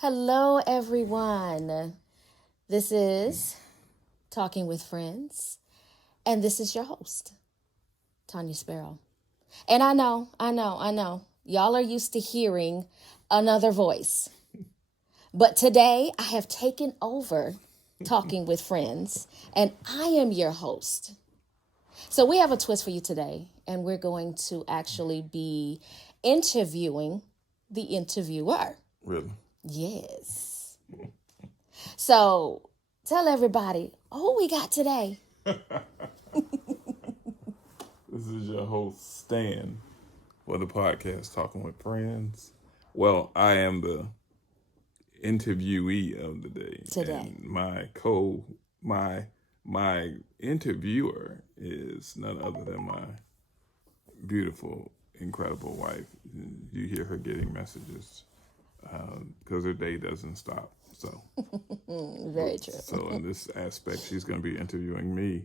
Hello, everyone. This is Talking with Friends, and this is your host, Tonya Sparrow. And I know, y'all are used to hearing another voice. But today I have taken over Talking with Friends, and I am your host. So we have a twist for you today, and we're going to actually be interviewing the interviewer. Really? Yes. So tell everybody who we got today. This is your host, Stan, for the podcast Talking with Friends. Well, I am the interviewee of the day. Today. And my interviewer is none other than my beautiful, incredible wife. You hear her getting messages because her day doesn't stop. So Very true. So in this aspect, she's going to be interviewing me.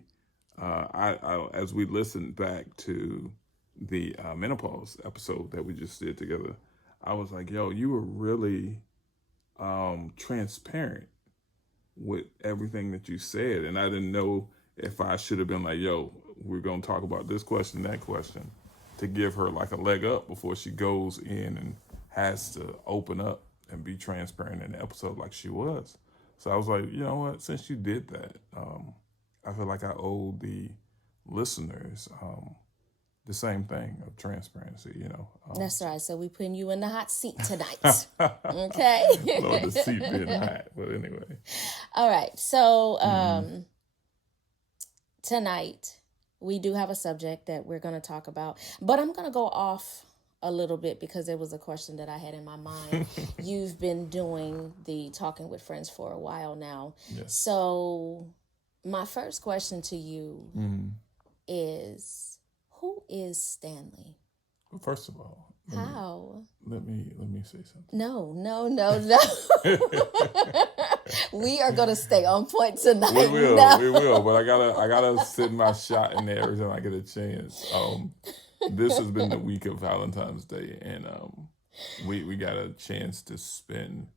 I as we listened back to the menopause episode that we just did together, I was like, yo, you were really transparent with everything that you said. And I didn't know if I should have been like, yo, we're going to talk about this question, that question, to give her like a leg up before she goes in and has to open up and be transparent in the episode like she was. So I was like, you know what, since you did that, I feel like I owe the listeners the same thing of transparency, you know. That's right. So we're putting you in the hot seat tonight. Okay? Lord, the seat being hot, but anyway. All right. So tonight we do have a subject that we're going to talk about, but I'm going to go off a little bit because there was a question that I had in my mind. You've been doing the Talking with Friends for a while now. Yes. So my first question to you is, who is Stanley? Well, first of all, How? Let me say something. No. We are gonna stay on point tonight. We will, No. but I gotta send my shot in there every time I get a chance. This has been the week of Valentine's Day, and we got a chance to spend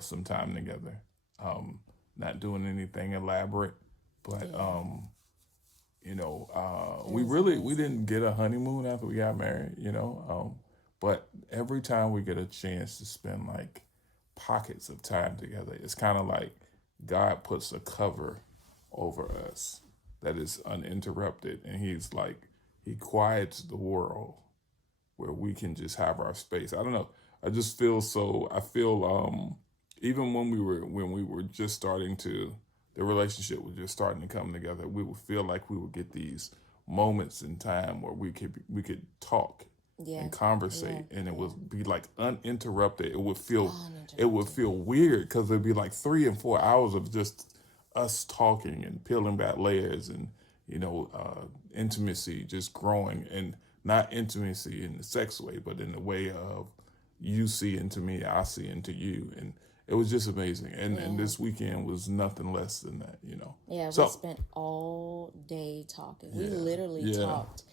some time together. Not doing anything elaborate, but we didn't get a honeymoon after we got married, but every time we get a chance to spend like pockets of time together, it's kind of like God puts a cover over us that is uninterrupted, and he's like, he quiets the world where we can just have our space. I don't know. I feel even when we were just starting to, the relationship was just starting to come together, we would feel like we would get these moments in time where we could talk and conversate, and it would be like uninterrupted. It would feel weird because it'd be like 3 and 4 hours of just us talking and peeling back layers, and intimacy just growing, and not intimacy in the sex way, but in the way of you see into me, I see into you, and it was just amazing. And this weekend was nothing less than that, Yeah, we spent all day talking. We literally talked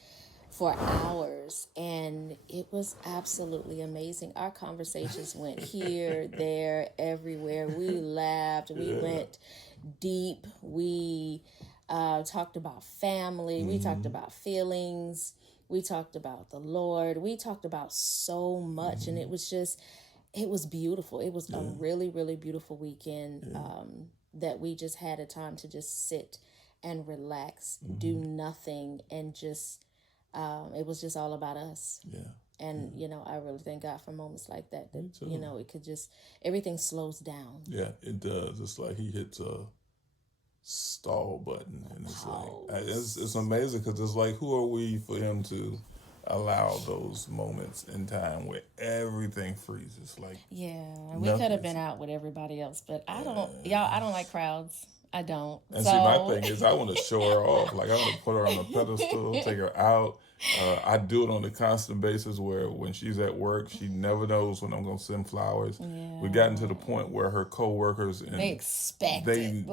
for hours, and it was absolutely amazing. Our conversations went here, there, everywhere. We laughed. We went deep. We talked about family. We talked about feelings. We talked about the Lord. We talked about so much, and it was beautiful. It was a really, really beautiful weekend that we just had a time to just sit and relax, do nothing, and just, it was just all about us. Yeah. And, I really thank God for moments like that, it could just, everything slows down. Yeah, it does. It's like he hits a stall button, and it's like, it's amazing because it's like, who are we for him to allow those moments in time where everything freezes? Like, we could have been out with everybody else, but I don't like crowds. I don't. And see, my thing is, I want to show her off. Like, I want to put her on a pedestal, take her out. I do it on a constant basis where when she's at work, she never knows when I'm going to send flowers. Yeah. We've gotten to the point where her coworkers, and they expect they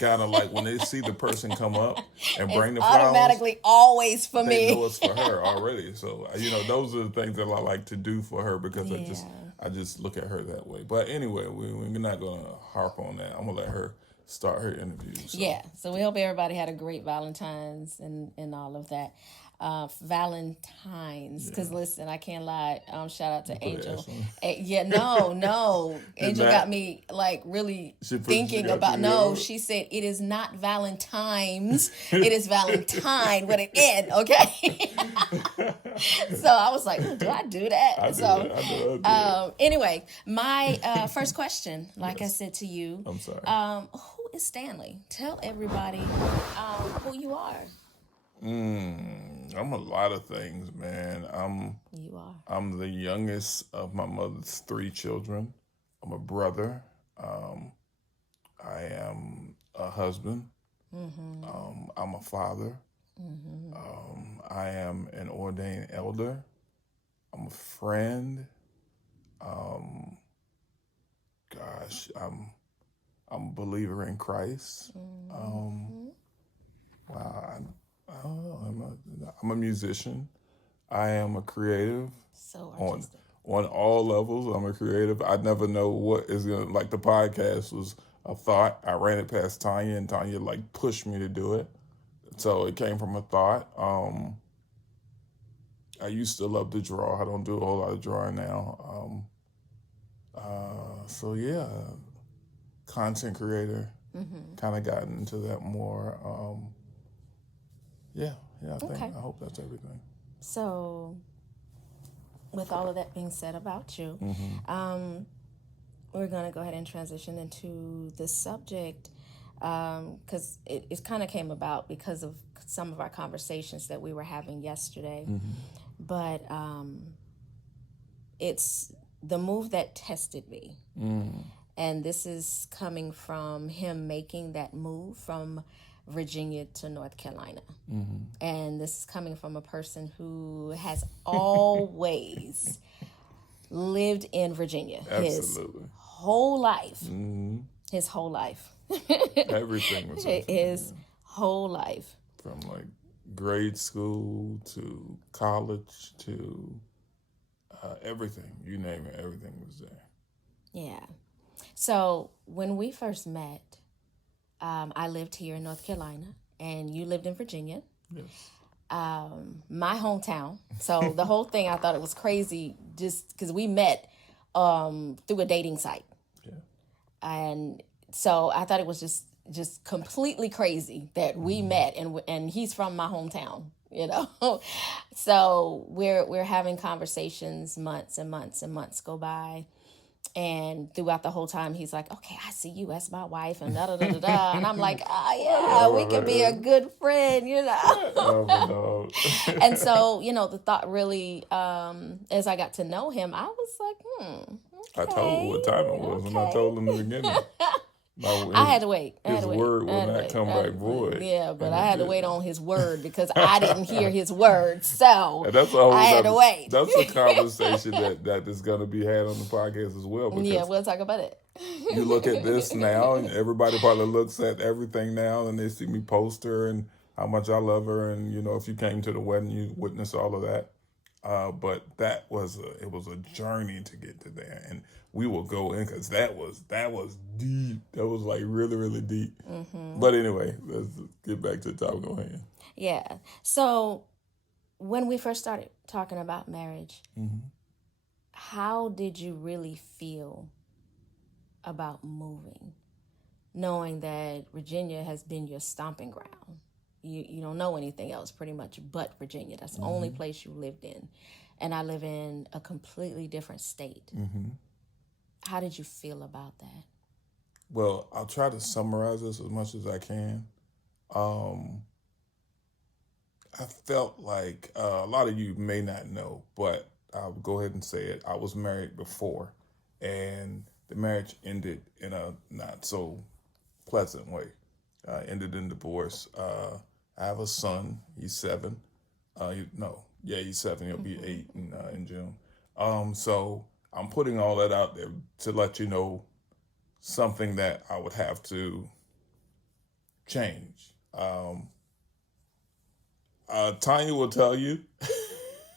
kind of like when they see the person come up and bring the flowers, automatically always for me. They know it's for her already. So those are the things that I like to do for her, because I just look at her that way. But anyway, we're not going to harp on that. I'm going to let her start her interview. So. Yeah, so we hope everybody had a great Valentine's and all of that. Valentine's, because listen, I can't lie. Shout out to Angel. Yeah, no, Angel got me like really thinking about. No, she said it is not Valentine's. It is Valentine with an N. Okay. So I was like, do I do that? I do it. Anyway, my first question, like I said to you, I'm sorry. Who is Stanley? Tell everybody who you are. I'm a lot of things, man. You are. I'm the youngest of my mother's 3 children. I'm a brother. I am a husband. I'm a father. I am an ordained elder. I'm a friend. I'm a believer in Christ. Wow, I don't know. I'm a musician. I am a creative. So artistic. On all levels, I'm a creative. I never know what is gonna, like, the podcast was a thought. I ran it past Tonya, and Tonya like pushed me to do it. So it came from a thought. I used to love to draw. I don't do a whole lot of drawing now. So yeah, content creator. Kind of gotten into that more. I hope that's everything. So, with all of that being said about you, we're going to go ahead and transition into the subject because it kind of came about because of some of our conversations that we were having yesterday. But it's the move that tested me. And this is coming from him making that move from Virginia to North Carolina. And this is coming from a person who has always lived in Virginia. Absolutely. His whole life. His whole life. Everything was his whole life. From like grade school to college to everything. You name it, everything was there. Yeah. So when we first met, I lived here in North Carolina, and you lived in Virginia. Yes. My hometown. So the whole thing, I thought it was crazy just because we met through a dating site. Yeah. And so I thought it was just completely crazy that we met, and he's from my hometown, you know. So we're having conversations, months and months and months go by. And throughout the whole time, he's like, okay, I see you as my wife, and da-da-da-da-da. And I'm like, we could be a good friend, you know. And so, you know, the thought really, as I got to know him, I was like, okay. I told him what time it was, and I told him in the beginning. I had to wait. His word will not come back void. Yeah, but I had to wait on his word because I didn't hear his word. So I had to wait. That's a conversation that is going to be had on the podcast as well. Yeah, we'll talk about it. You look at this now, and everybody probably looks at everything now, and they see me post her and how much I love her. And, you know, if you came to the wedding, you witnessed all of that. But it was a journey to get to there, and we will go in because that was deep. That was like really, really deep. But anyway, let's get back to the topic on hand. Yeah. So when we first started talking about marriage, how did you really feel about moving, knowing that Virginia has been your stomping ground? You don't know anything else pretty much but Virginia. That's the only place you lived in. And I live in a completely different state. How did you feel about that? Well, I'll try to summarize this as much as I can. I felt like a lot of you may not know, but I'll go ahead and say it. I was married before, and the marriage ended in a not so pleasant way. Ended in divorce. I have a son. He's 7. He's 7. He'll be 8 in June. So I'm putting all that out there to let you know something that I would have to change. Tonya will tell you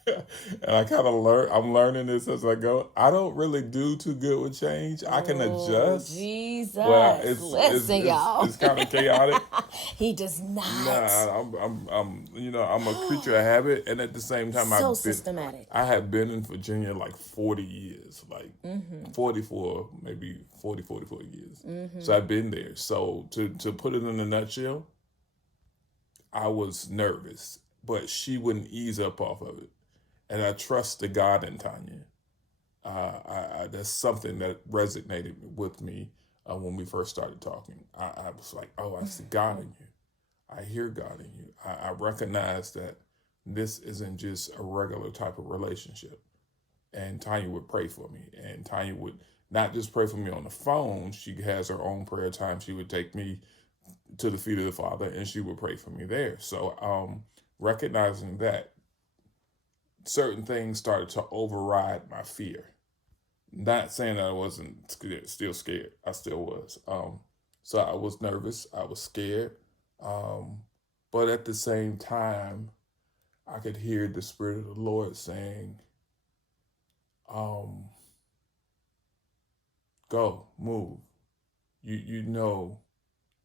And I kind of I'm learning this as I go. I don't really do too good with change. I can Oh, adjust, but Jesus. it's Listen, y'all. it's kind of chaotic. He does not. Nah, I'm a creature of habit, and at the same time, So systematic. I have been in Virginia like 40 years, like 44, maybe 44 years. So I've been there. So to put it in a nutshell, I was nervous, but she wouldn't ease up off of it, and I trust the God in Tonya. That's something that resonated with me when we first started talking. I was like, oh, I see God in you. I hear God in you. I recognize that this isn't just a regular type of relationship. And Tonya would pray for me. And Tonya would not just pray for me on the phone. She has her own prayer time. She would take me to the feet of the Father and she would pray for me there. So recognizing that, certain things started to override my fear. Not saying that I wasn't still scared. I still was. So I was nervous. I was scared. But at the same time, I could hear the Spirit of the Lord saying, go, move. You know,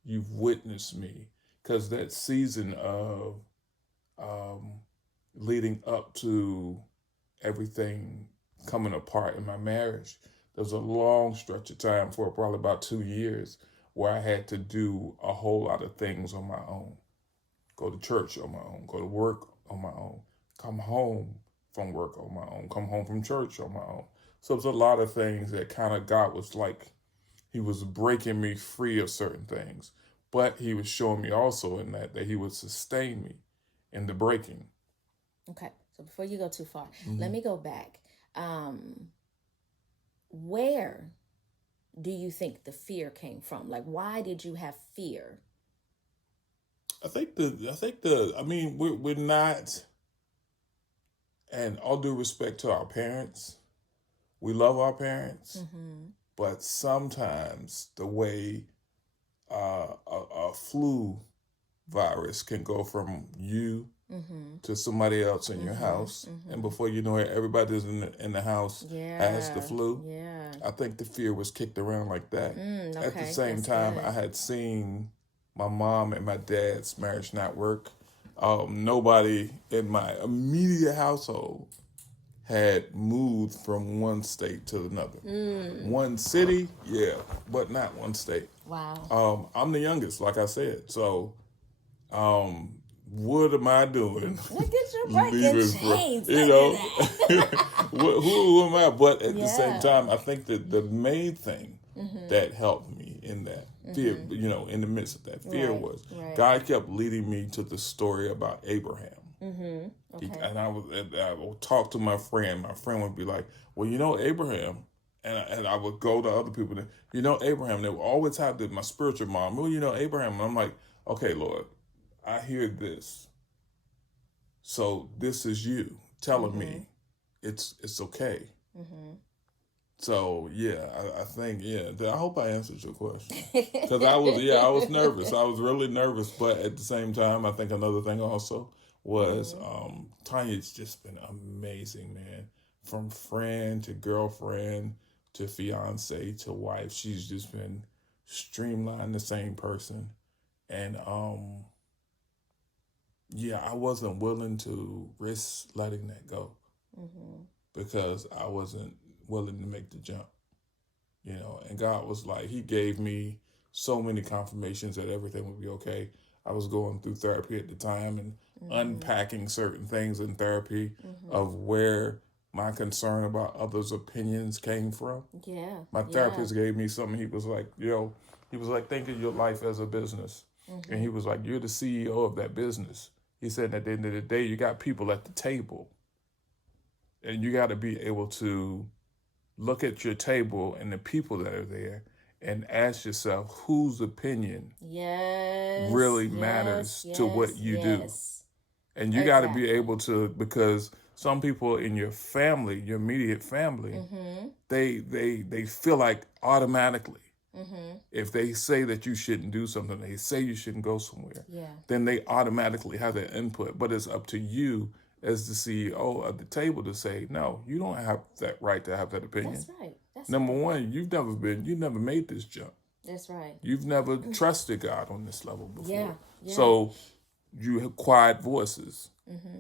you've witnessed me. Because that season of leading up to everything coming apart in my marriage, there was a long stretch of time for probably about 2 years where I had to do a whole lot of things on my own. Go to church on my own, go to work on my own, come home from work on my own, come home from church on my own. So it's a lot of things that kind of God was like, he was breaking me free of certain things. But he was showing me also in that he would sustain me in the breaking. Okay, so before you go too far, let me go back. Where do you think the fear came from? Like, why did you have fear? I mean, we're not, and all due respect to our parents, we love our parents, but sometimes the way a flu virus can go from you to somebody else in your house, and before you know it, everybody's in the house has the flu. Yeah. I think the fear was kicked around like that. Okay, At the same time, good. I had seen my mom and my dad's marriage not work. Nobody in my immediate household had moved from one state to another. One city, yeah, but not one state. Wow. I'm the youngest, like I said. So, what am I doing? Look at your breaking chains. You know, who am I? But at the same time, I think that the main thing that helped me in that fear, in the midst of that fear was God kept leading me to the story about Abraham. Okay. And I would talk to my friend. My friend would be like, well, Abraham. And I would go to other people. Abraham. They would always have my spiritual mom. Well, Abraham. And I'm like, okay, Lord, I hear this. So this is you telling me it's okay. So yeah, I think I hope I answered your question, because I was nervous. I was really nervous, but at the same time, I think another thing also was Tonya's just been amazing, man. From friend to girlfriend to fiance to wife, she's just been streamlined, the same person, and I wasn't willing to risk letting that go because I wasn't willing to make the jump, and God was like, he gave me so many confirmations that everything would be okay. I was going through therapy at the time and unpacking certain things in therapy of where my concern about others' opinions came from. Yeah. My therapist gave me something. He was like, think of your life as a business. And he was like, you're the CEO of that business. He said, at the end of the day, you got people at the table. And you got to be able to look at your table and the people that are there and ask yourself whose opinion really matters to what you do. And you got to be able to, because some people in your family, your immediate family, they feel like automatically, if they say that you shouldn't do something, they say you shouldn't go somewhere, then they automatically have that input. But it's up to you as the CEO of the table to say, no, you don't have that right to have that opinion. That's right. Number one, you never made this jump. That's right. You've never trusted God on this level before. Yeah. So you have quiet voices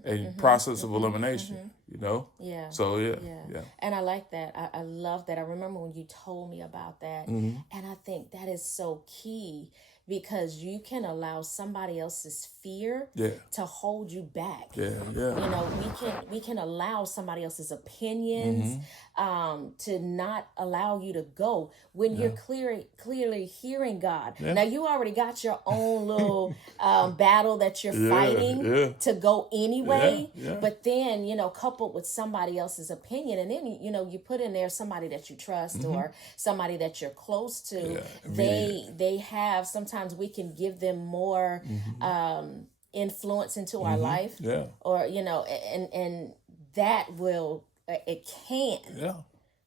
and process of elimination, you know? Yeah. So, yeah. And I like that. I love that. I remember when you told me about that. And I think that is so key because you can allow somebody else's fear to hold you back. Yeah. You know, we can allow somebody else's opinions to not allow you to go when you're clearly hearing God. Now you already got your own little battle that you're fighting to go anyway. But then, you know, coupled with somebody else's opinion, and then you know, you put in there somebody that you trust or somebody that you're close to. They have, sometimes we can give them more influence into our life, or you know, and that will, it can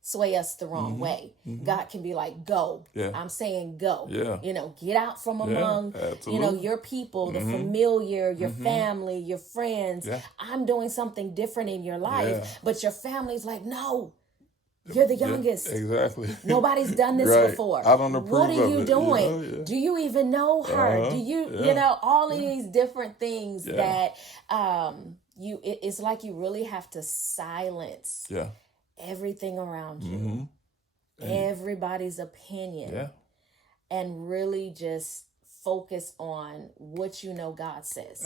sway us the wrong way. God can be like, go. I'm saying go. You know, get out from among, you know, your people, the familiar, your family, your friends. I'm doing something different in your life, but your family's like, no. You're the youngest. Exactly. Nobody's done this before. I don't approve. What are you of it, doing? You know? Do you even know her? Do you, you know, all of these different things that it's like you really have to silence everything around you, everybody's opinion, and really just focus on what you know God says.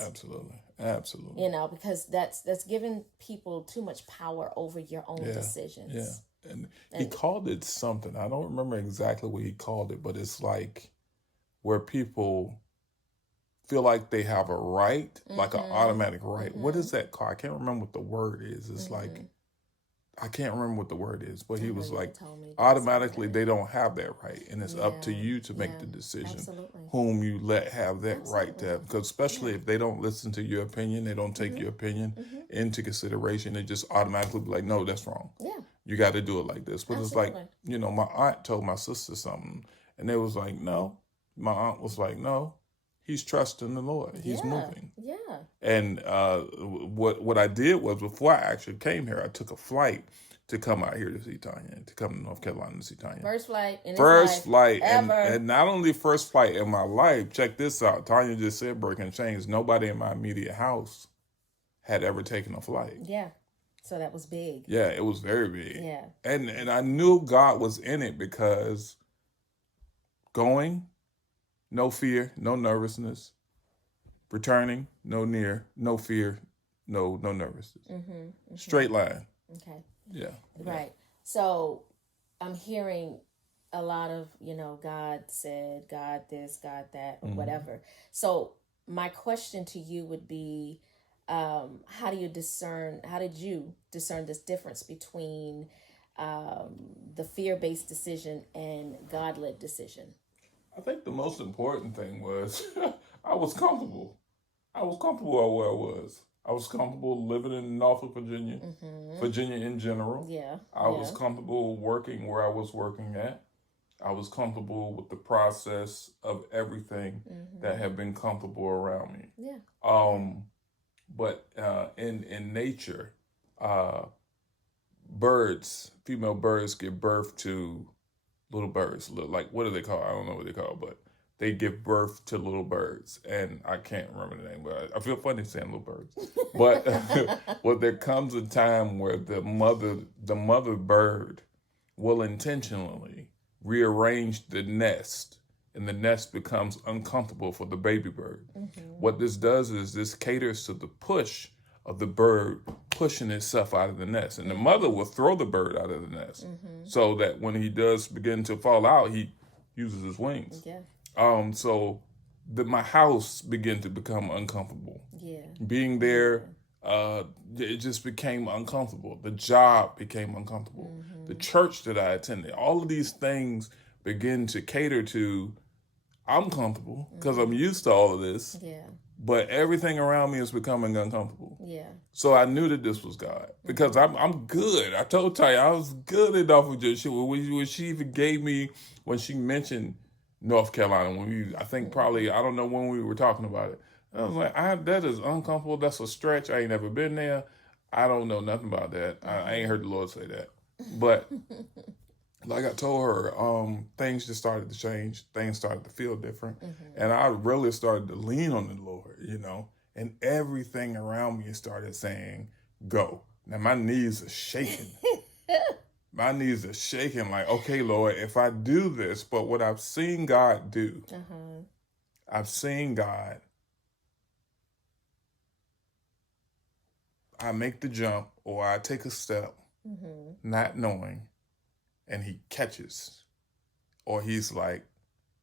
Absolutely. You know, because that's giving people too much power over your own decisions. And he called it something. I don't remember exactly what he called it, but it's like where people feel like they have a right, like an automatic right. What is that called? I can't remember what the word is. It's like, I can't remember what the word is, but he was like, automatically they don't have that right. And it's up to you to make the decision whom you let have that right to have. Because especially if they don't listen to your opinion, they don't take your opinion into consideration, they just automatically be like, no, that's wrong. You got to do it like this. But it's like, you know, my aunt told my sister something and they was like, no. My aunt was like, no. He's trusting the Lord. He's moving. And what I did was, before I actually came here, I took a flight to come out here to see Tonya, to come to North Carolina to see Tonya. First flight in First flight ever. And not only first flight in my life, check this out. Tonya just said breaking chains. Nobody in my immediate house had ever taken a flight. So that was big. Yeah, it was very big. And I knew God was in it because going, no fear, no nervousness. Returning, no fear, no nervousness. Straight line. Right. So I'm hearing a lot of, you know, God said, God this, God that, or whatever. So my question to you would be, how did you discern this difference between the fear-based decision and God-led decision? I think the most important thing was I was comfortable. I was comfortable where I was. I was comfortable living in Norfolk, Virginia, Virginia in general. I was comfortable working where I was working at. I was comfortable with the process of everything that had been comfortable around me. But in nature, female birds give birth to little birds. Like, what do they call? I don't know what they call, but they give birth to little birds. And I can't remember the name, but I feel funny saying little birds. But there comes a time where the mother bird will intentionally rearrange the nest, and the nest becomes uncomfortable for the baby bird. What this does is this caters to the push of the bird pushing itself out of the nest. And the mother will throw the bird out of the nest so that when he does begin to fall out, he uses his wings. So my house began to become uncomfortable. Being there, it just became uncomfortable. The job became uncomfortable. The church that I attended, all of these things begin to cater to, I'm comfortable because I'm used to all of this. But everything around me is becoming uncomfortable. So I knew that this was God because I'm good. I told Tonya I was good at Norfolk, Virginia. When she even gave me, when she mentioned North Carolina, I think probably, I don't know when we were talking about it. I was like, that is uncomfortable. That's a stretch. I ain't never been there. I don't know nothing about that. I ain't heard the Lord say that. But like I told her, things just started to change. Things started to feel different. And I really started to lean on the Lord, and everything around me started saying, go. Now my knees are shaking. My knees are shaking like, okay, Lord, if I do this, but what I've seen God do, I've seen God, I make the jump or I take a step, not knowing, and he catches. Or he's like,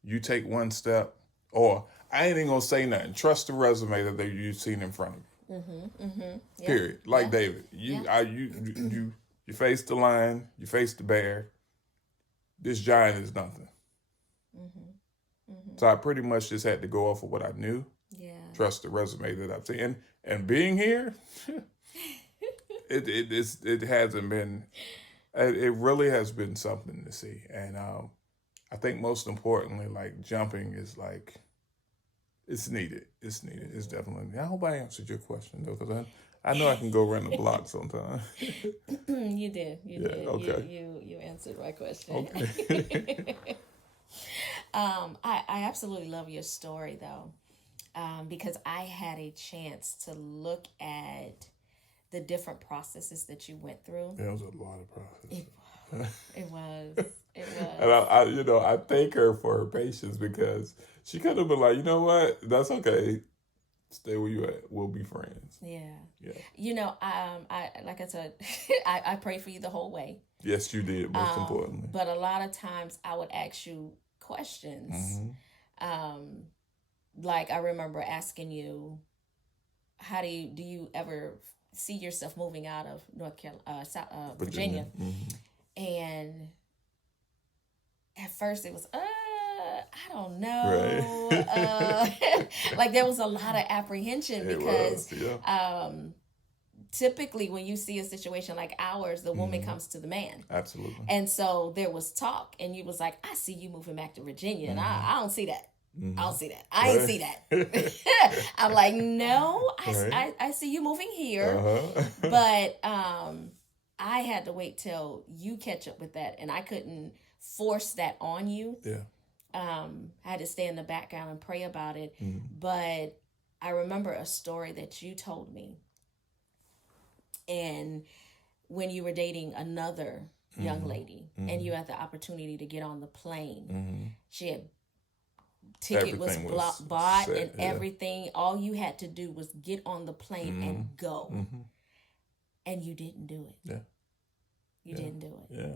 you take one step, or I ain't even gonna say nothing. Trust the resume that you've seen in front of you. Yeah. Period. Like David, you face the lion, you face the bear. This giant is nothing. So I pretty much just had to go off of what I knew. Yeah. Trust the resume that I've seen, and being here, it hasn't been. It really has been something to see, and I think most importantly, like jumping is like, it's needed. It's needed. It's definitely. I hope I answered your question though, because I know I can go around the block sometimes. You did. You did. Okay. You answered my question. Okay. I absolutely love your story though, because I had a chance to look at the different processes that you went through. There was a lot of processes. It was. It was. And I thank her for her patience, because she could have been like, you know what, that's okay. Stay where you at. We'll be friends. Yeah. Yeah. I like I said, I prayed for you the whole way. Yes, you did. Most importantly. But a lot of times I would ask you questions. Like I remember asking you, how do you ever see yourself moving out of Virginia? And at first it was, I don't know. Right. Like there was a lot of apprehension because typically when you see a situation like ours, the woman comes to the man. Absolutely. And so there was talk, and you was like, I see you moving back to Virginia, and I don't see that. I don't see that. I ain't see that. I'm like, no, I see you moving here. But I had to wait till you catch up with that, and I couldn't force that on you. Yeah. I had to stay in the background and pray about it. But I remember a story that you told me. And when you were dating another young lady, and you had the opportunity to get on the plane, she had ticket was bought set, and everything. All you had to do was get on the plane and go. And you didn't do it. Yeah. You didn't do it. Yeah.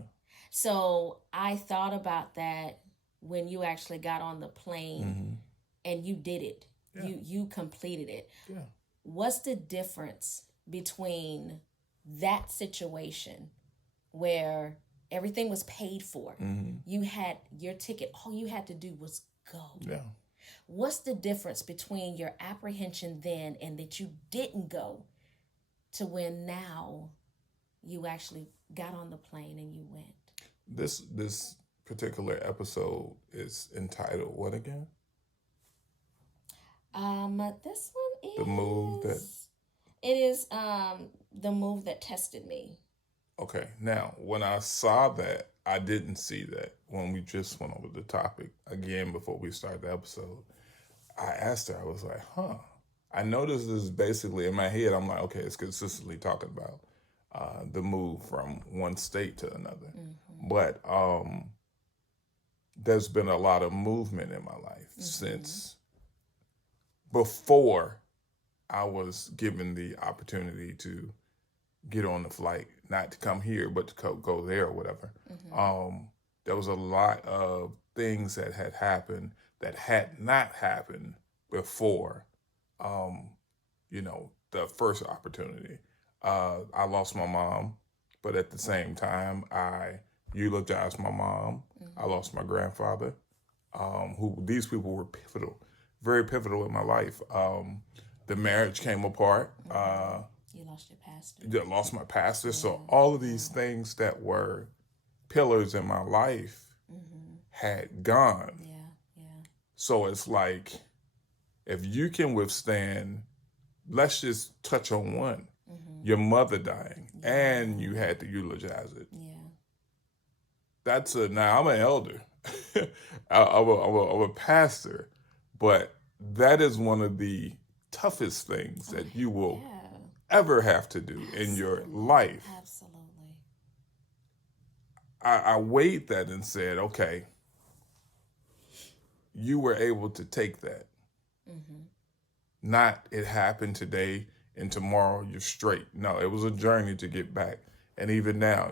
So I thought about that when you actually got on the plane and you did it. Yeah. You completed it. Yeah. What's the difference between that situation where everything was paid for? You had your ticket. All you had to do was go. Yeah. What's the difference between your apprehension then and that you didn't go to when now you actually got on the plane and you went? This particular episode is entitled what again? This one is The Move That. It is The Move That Tested Me. Okay, now when I saw that, I didn't see that when we just went over the topic again before we started the episode. I asked her, I was like, I noticed this is basically in my head. I'm like, okay, it's consistently talking about the move from one state to another. But there's been a lot of movement in my life since before I was given the opportunity to get on the flight, not to come here, but to go there or whatever. There was a lot of things that had happened that had not happened before, the first opportunity. I lost my mom, but at the same time, I eulogized my mom. I lost my grandfather, these people were pivotal, very pivotal in my life. The marriage came apart. You lost your pastor. I lost my pastor. So all of these things that were pillars in my life had gone. Yeah. So it's like, if you can withstand, let's just touch on one, your mother dying, and you had to eulogize it. Yeah. Now I'm an elder. I'm a pastor, but that is one of the toughest things that you will ever have to do in your life. Absolutely. I weighed that and said, okay, you were able to take that. Not it happened today and tomorrow you're straight. No, it was a journey to get back. And even now,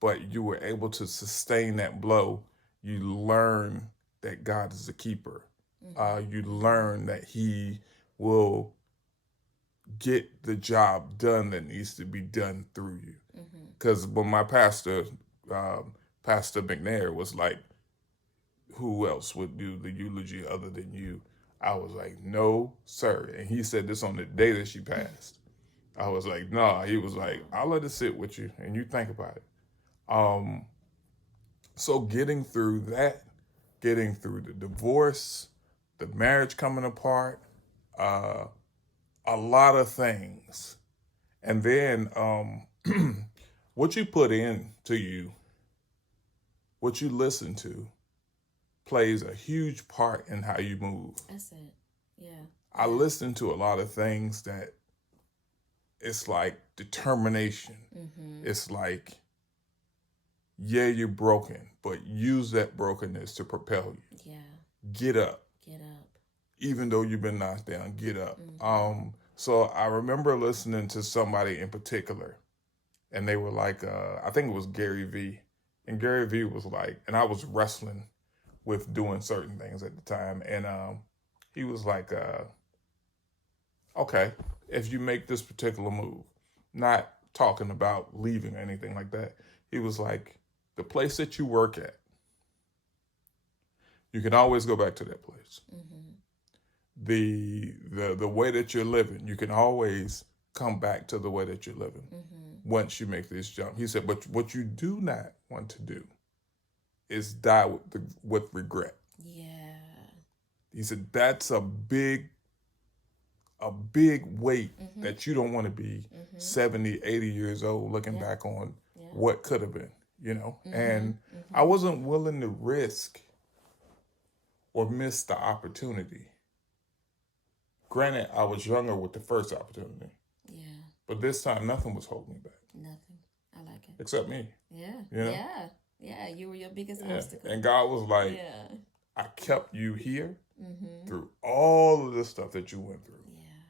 but you were able to sustain that blow. You learn that God is a keeper. You learn that he will get the job done that needs to be done through you. Because when my pastor, Pastor McNair, was like, who else would do the eulogy other than you? I was like, no, sir. And he said this on the day that she passed. I was like, nah. He was like, I'll let it sit with you and you think about it. So getting through that, getting through the divorce, the marriage coming apart, a lot of things. And then what you put into you, what you listen to, plays a huge part in how you move. That's it. Yeah. I listen to a lot of things that it's like determination. It's like, yeah, you're broken, but use that brokenness to propel you. Yeah. Get up. Get up. Even though you've been knocked down, get up. So I remember listening to somebody in particular, and they were like, I think it was Gary Vee. And Gary Vee was like, and I was wrestling with doing certain things at the time. And he was like, okay, if you make this particular move, not talking about leaving or anything like that. He was like, the place that you work at, you can always go back to that place. The way that you're living, you can always come back to the way that you're living once you make this jump. He said, but what you do not want to do is die with regret. Yeah. He said, that's a big weight that you don't want to be 70, 80 years old looking back on what could have been, And I wasn't willing to risk or miss the opportunity. Granted, I was younger with the first opportunity. Yeah. But this time, nothing was holding me back. Nothing. I like it. Except me. Yeah. Yeah. Yeah. You were your biggest obstacle. And God was like, I kept you here through all of the stuff that you went through. Yeah.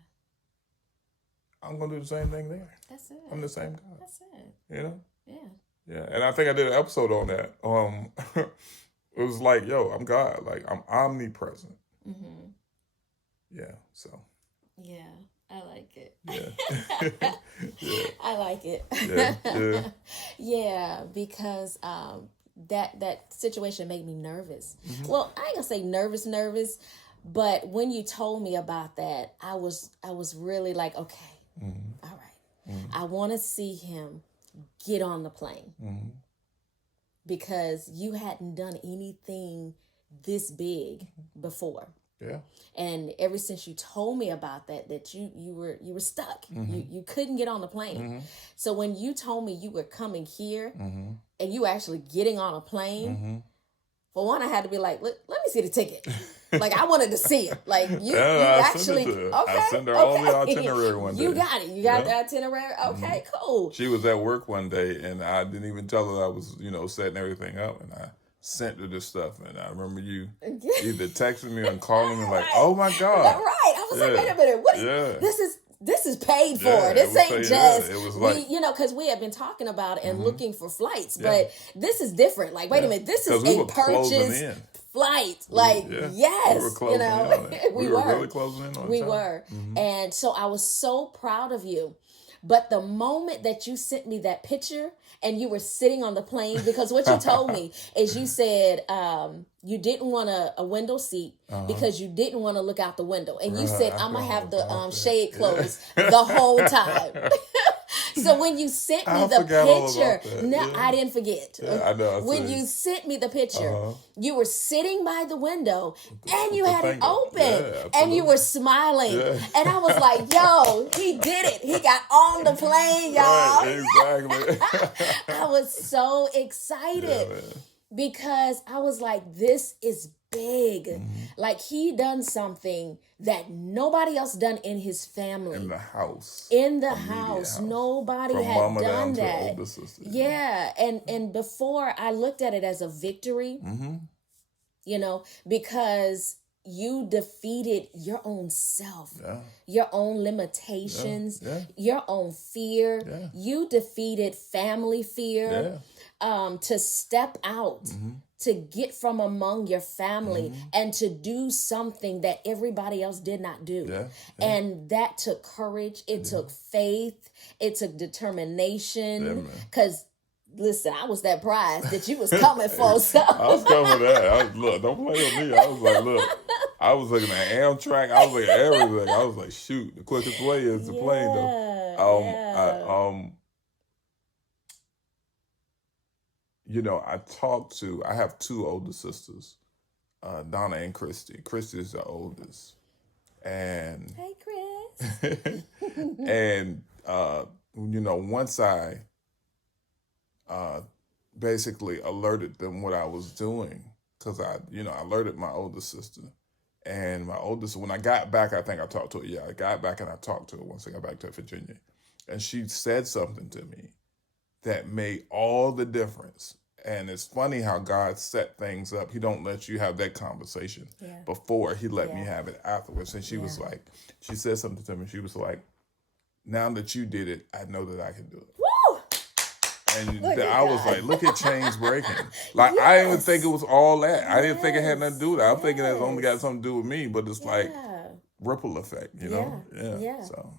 I'm going to do the same thing there. That's it. I'm the same God. That's it. Yeah. Yeah. And I think I did an episode on that. It was like, yo, I'm God. Like, I'm omnipresent. Yeah, so. Yeah, I like it. Yeah. Yeah. I like it. Yeah. Yeah, because that situation made me nervous. Well, I ain't gonna say nervous, but when you told me about that, I was really like, okay, all right. I want to see him get on the plane because you hadn't done anything this big before. Yeah. And ever since you told me about that you were stuck. You couldn't get on the plane. So when you told me you were coming here and you were actually getting on a plane, for one, I had to be like, let me see the ticket. Like, I wanted to see it. Like, you actually, okay. I sent her all the itinerary one day. You got it. You got the itinerary? Okay, cool. She was at work one day, and I didn't even tell her I was, setting everything up, and I sent her this stuff, and I remember you either texting me or calling me like, oh my God. Right. I was like, wait a minute. What is, this is paid for. Yeah, this ain't just, it was like, because we have been talking about it and looking for flights, but this is this like, wait a minute, this is a purchase flight. Like, yes, we were closing in on it. we were really closing in on it. We were. And so I was so proud of you. But the moment that you sent me that picture and you were sitting on the plane, because what you told me is you said you didn't want a window seat because you didn't want to look out the window. And you said, I'm going to have the shade closed the whole time. So when you sent me I the forgot all picture, about that. no, Yeah. I didn't forget. Yeah, I know. When you sent me the picture, Uh-huh. you were sitting by the window and you the had it thing up. open Yeah, and you were absolutely. smiling. Yeah. And I was like, yo, he did it. He got on the plane, y'all. Right, exactly. I was so Yeah, excited man. because I was like, this is big. Mm-hmm. Like he done something that nobody else done in his family. In the house. In the Immediate house. Nobody From had mama done down to that. older sister. Yeah. And before I looked at it as a victory, Mm-hmm. you know, because you defeated your own self, Yeah. your own limitations, Yeah. your own fear. Yeah. You defeated family fear, to step out, Mm-hmm. to get from among your family Mm-hmm. and to do something that everybody else did not do. Yeah. And that took courage. It took faith. It took Yeah, determination. man. Because listen, I was that prize that you was coming for. So I was coming for that. Look, don't play with me. I was like, look, I was looking at Amtrak. I was looking at everything. I was like, shoot, the quickest way is the plane, though. I have two older sisters, Donna and Christy. Christy is the oldest. And hey, Chris. and once I basically alerted them what I was doing, because I alerted my older sister, and my oldest, when I got back, I think I talked to her. Yeah, I got back and I talked to her once I got back to Virginia, and she said something to me that made all the difference. And it's funny how God set things up. He don't let you have that conversation before. He let me have it afterwards. And she was like, she said something to me. She was like, now that you did it, I know that I can do it. Woo! And I was like, look at chains breaking. Like, I didn't even think it was all that. I didn't think it had nothing to do with that. I'm thinking it's only got something to do with me, but it's like ripple effect, you know? Yeah. So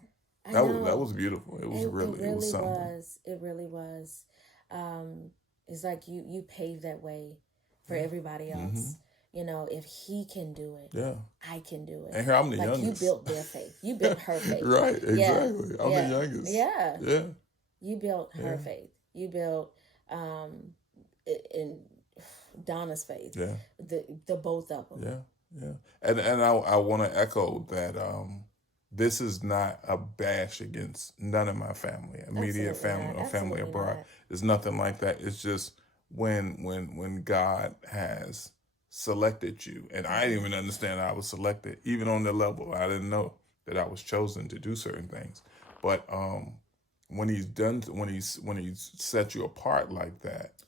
that was beautiful. It was it really was something. It really was. It's like you paved that way for everybody else. Mm-hmm. You know, if he can do it, I can do it. And here I'm the like youngest. You built their faith. You built her faith. Right, exactly. I'm the youngest. Yeah. Yeah. You built her faith. You built in Donna's faith. Yeah. The both of them. Yeah. And I want to echo that this is not a bash against none of my family, immediate family or family abroad. It's nothing like that. It's just when God has selected you, and I didn't even understand I was selected, even on the level. I didn't know that I was chosen to do certain things. But when he's set you apart like that,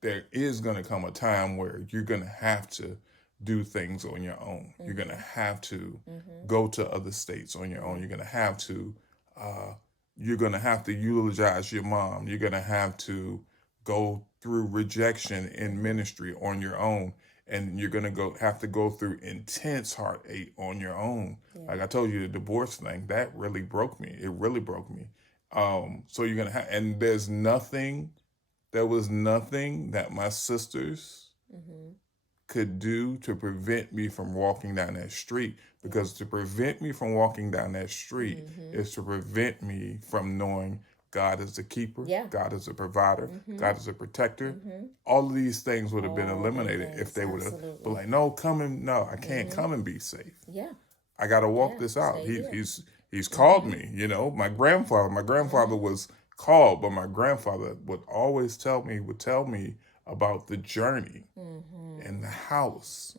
there is going to come a time where you're going to have to do things on your own. Mm-hmm. You're going to have to go to other states on your own. You're going to have to eulogize your mom. You're going to have to go through rejection in ministry on your own. And you're going to have to go through intense heartache on your own. Yeah. Like I told you, the divorce thing, that really broke me. It really broke me. So you're going to and there was nothing that my sisters could do to prevent me from walking down that street, because to prevent me from walking down that street is to prevent me from knowing God is a keeper, God is a provider, God is a protector. All of these things would have been eliminated if they would have been like, no, I can't come and be safe. Yeah, I got to walk this out. He's called me, my grandfather was called, but my grandfather would always tell me about the journey in the house,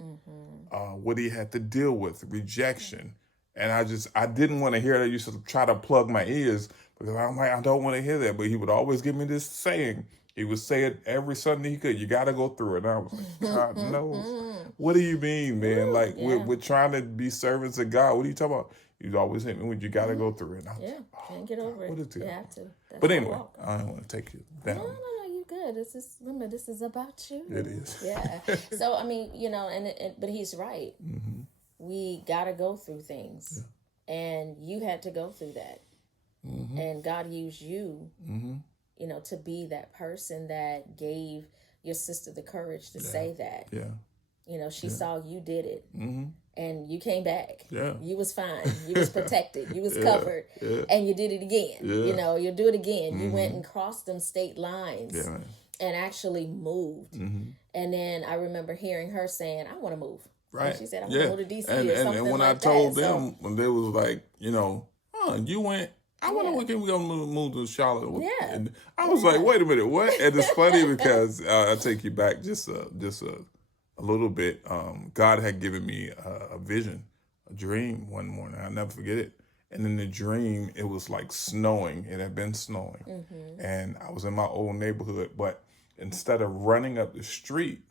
what he had to deal with, rejection. And I didn't want to hear that. I used to try to plug my ears because I'm like, I don't want to hear that. But he would always give me this saying. He would say it every Sunday he could. You got to go through it. And I was like, God knows. What do you mean, man? Like, we're trying to be servants of God. What are you talking about? You'd always hit me with, you got to go through it. And I was like, can't get over what it. Is it? You have to. But anyway, I don't want to take you down. No, you good. This is about you. It is. Yeah. So, I mean, but he's right. Mm-hmm. We got to go through things. Yeah. And you had to go through that. Mm-hmm. And God used you, to be that person that gave your sister the courage to say that. Yeah. You know, she saw you did it. Mm-hmm. And you came back. Yeah. You was fine. You was protected. You was Yeah. covered. Yeah. And you did it again. Yeah. You know, you'll do it again. Mm-hmm. You went and crossed them state lines Yeah, man. and actually moved. Mm-hmm. And then I remember hearing her saying, I want to move. Right. And she said, I want to go to DC and, or and, something and when like I told that. them, when they was like, you know, you went, I wonder Yeah. when can we go move to Charlotte. Yeah. And I was like, wait a minute, what? And it's funny because I take you back just a little bit. God had given me a vision, a dream one morning. I'll never forget it. And in the dream, it was like snowing. It had been snowing. Mm-hmm. And I was in my old neighborhood, but instead of running up the street,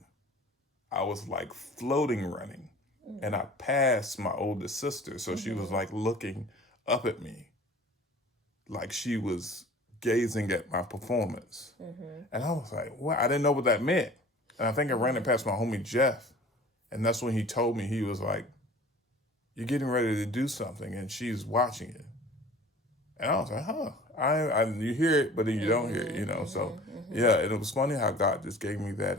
I was like floating running. Mm-hmm. And I passed my oldest sister. So she was like looking up at me, like she was gazing at my performance. Mm-hmm. And I was like, what? I didn't know what that meant. And I think I ran it past my homie Jeff. And that's when he told me, he was like, you're getting ready to do something and she's watching it. And I was like, you hear it, but then you don't hear it, you know? So yeah, and it was funny how God just gave me that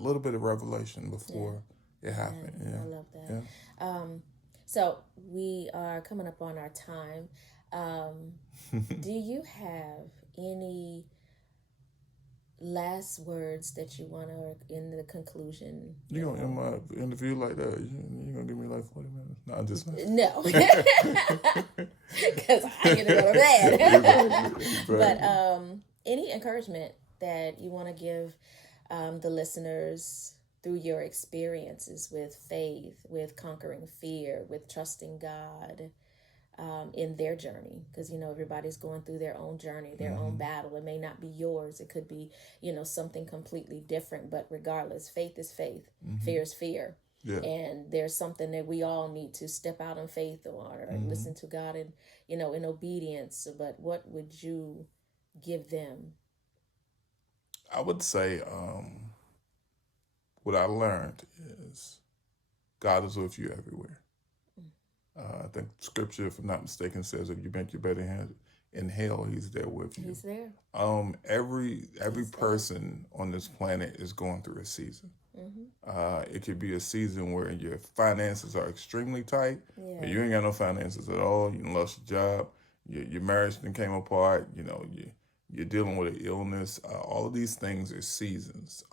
little bit of revelation before it happened. Yeah. I love that. Yeah. So we are coming up on our time. Do you have any last words that you want to, in the conclusion? You gonna end my interview like that? You gonna give me like 40 minutes? No, I'm just no, because I get to go to bed. But any encouragement that you want to give the listeners through your experiences with faith, with conquering fear, with trusting God, in their journey, because everybody's going through their own journey, their own battle. It may not be yours. It could be something completely different. But regardless, faith is faith, fear is fear, and there's something that we all need to step out in faith or listen to God and in obedience. But what would you give them? I would say what I learned is God is with you everywhere. I think scripture, if I'm not mistaken, says if you make your bed in hell, he's there with you. He's there. Every person on this planet is going through a season. It could be a season where your finances are extremely tight. Yeah. You ain't got no finances at all. You lost your job. Your marriage then came apart. You're dealing with an illness. All of these things are seasons.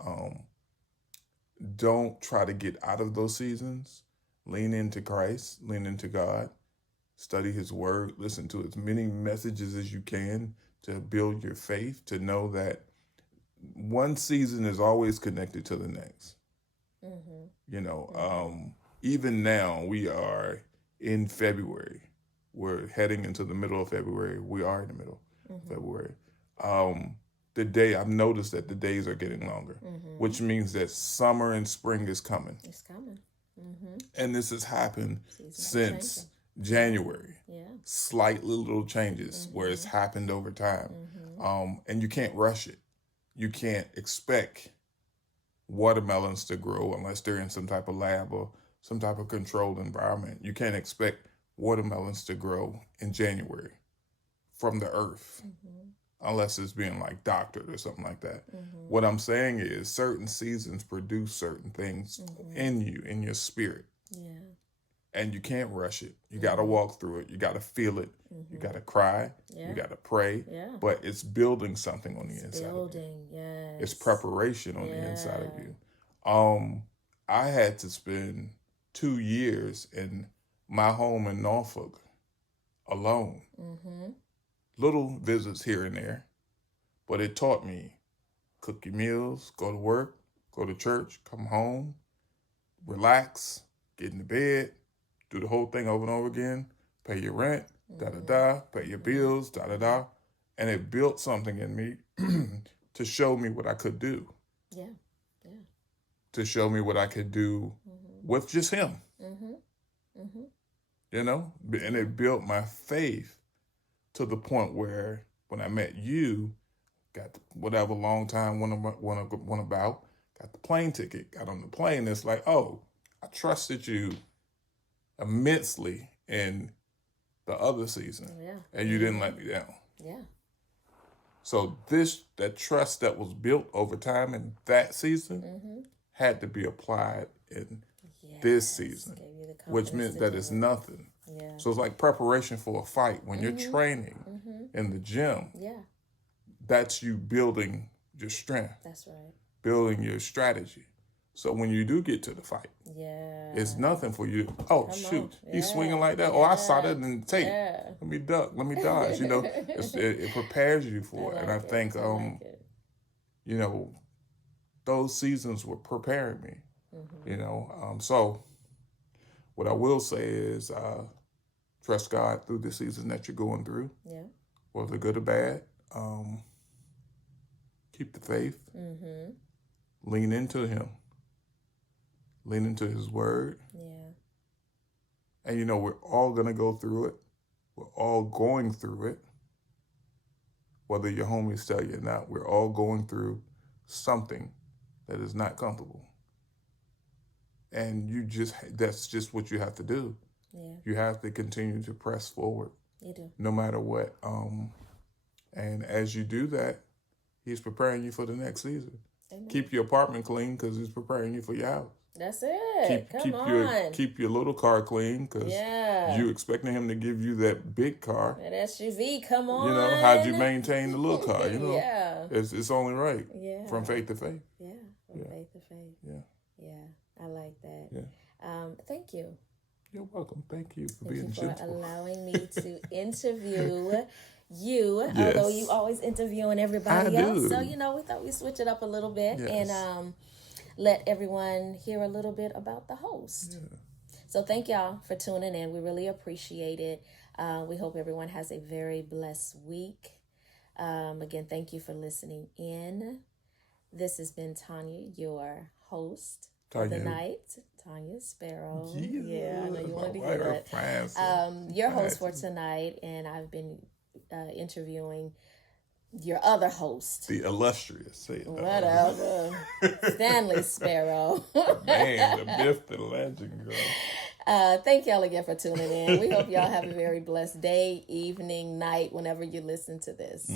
Don't try to get out of those seasons. Lean into Christ, lean into God, study his word, listen to as many messages as you can to build your faith, to know that one season is always connected to the next. Even now we are in February. We're heading into the middle of February. We are in the middle of February. I've noticed that the days are getting longer, which means that summer and spring is coming. It's coming. And this has happened since January. Yeah. Slight little changes where it's happened over time. And you can't rush it. You can't expect watermelons to grow unless they're in some type of lab or some type of controlled environment. You can't expect watermelons to grow in January from the earth unless it's being like doctored or something like that. What I'm saying is certain seasons produce certain things in you, in your spirit. Yeah. And you can't rush it. You got to walk through it. You got to feel it. You got to cry. You got to pray. Yeah. But it's building something on the inside of you. Yes. It's preparation on the inside of you. I had to spend 2 years in my home in Norfolk alone. Little visits here and there, but it taught me cook your meals, go to work, go to church, come home, relax, get in the bed, do the whole thing over and over again, pay your rent, pay your bills, and it built something in me to show me what I could do. Yeah. To show me what I could do with just him. And it built my faith to the point where when I met you, got whatever long time went about, got the plane ticket, got on the plane. It's like, oh, I trusted you immensely in the other season, and you didn't let me down. Yeah. So that trust that was built over time in that season had to be applied in Yes. this season, Gave you the which confidence meant to that do it's it. nothing. Yeah. So it's like preparation for a fight. When you're training in the gym, Yeah. that's you building your strength, That's right. building your strategy. So when you do get to the fight, Yeah. it's nothing for you. Oh, Come shoot, on. he's Yeah. swinging like that. Oh, I saw that Yeah. in the tape. Yeah. Let me duck. Let me dodge. You know, it prepares you for it. And I think, I like it. you know, those seasons were preparing me. You know, so what I will say is trust God through the season that you're going through, Yeah. whether good or bad. Keep the faith. Lean into Him. Lean into His Word. Yeah. And, you know, we're all going to go through it. We're all going through it. Whether your homies tell you or not, we're all going through something that is not comfortable. And that's just what you have to do. Yeah. You have to continue to press forward. You do. No matter what. And as you do that, He's preparing you for the next season. Amen. Keep your apartment clean because He's preparing you for your house. That's it. Come on. Keep your little car clean because you expecting Him to give you that big car. That SUV, come on. You know, how'd you maintain the little car? You know, yeah. It's only right. Yeah. From faith to faith. Yeah. From faith to faith. Yeah. Yeah. I like that. Yeah. Thank you. You're welcome. Thank you for Thank being you for gentle. allowing me to interview you, Yes. although you always interviewing everybody I else. do. So, you know, we thought we'd switch it up a little bit Yes. and let everyone hear a little bit about the host. Yeah. So thank y'all for tuning in. We really appreciate it. We hope everyone has a very blessed week. Again, thank you for listening in. This has been Tonya, your host for the night. Tonya Sparrow. Yeah, I know you wanted to hear that. Your host for tonight, and I've been interviewing your other host. The illustrious. Whatever. Stanley Sparrow. Man, the myth, the legend, girl. Thank y'all again for tuning in. We hope y'all have a very blessed day, evening, night, whenever you listen to this.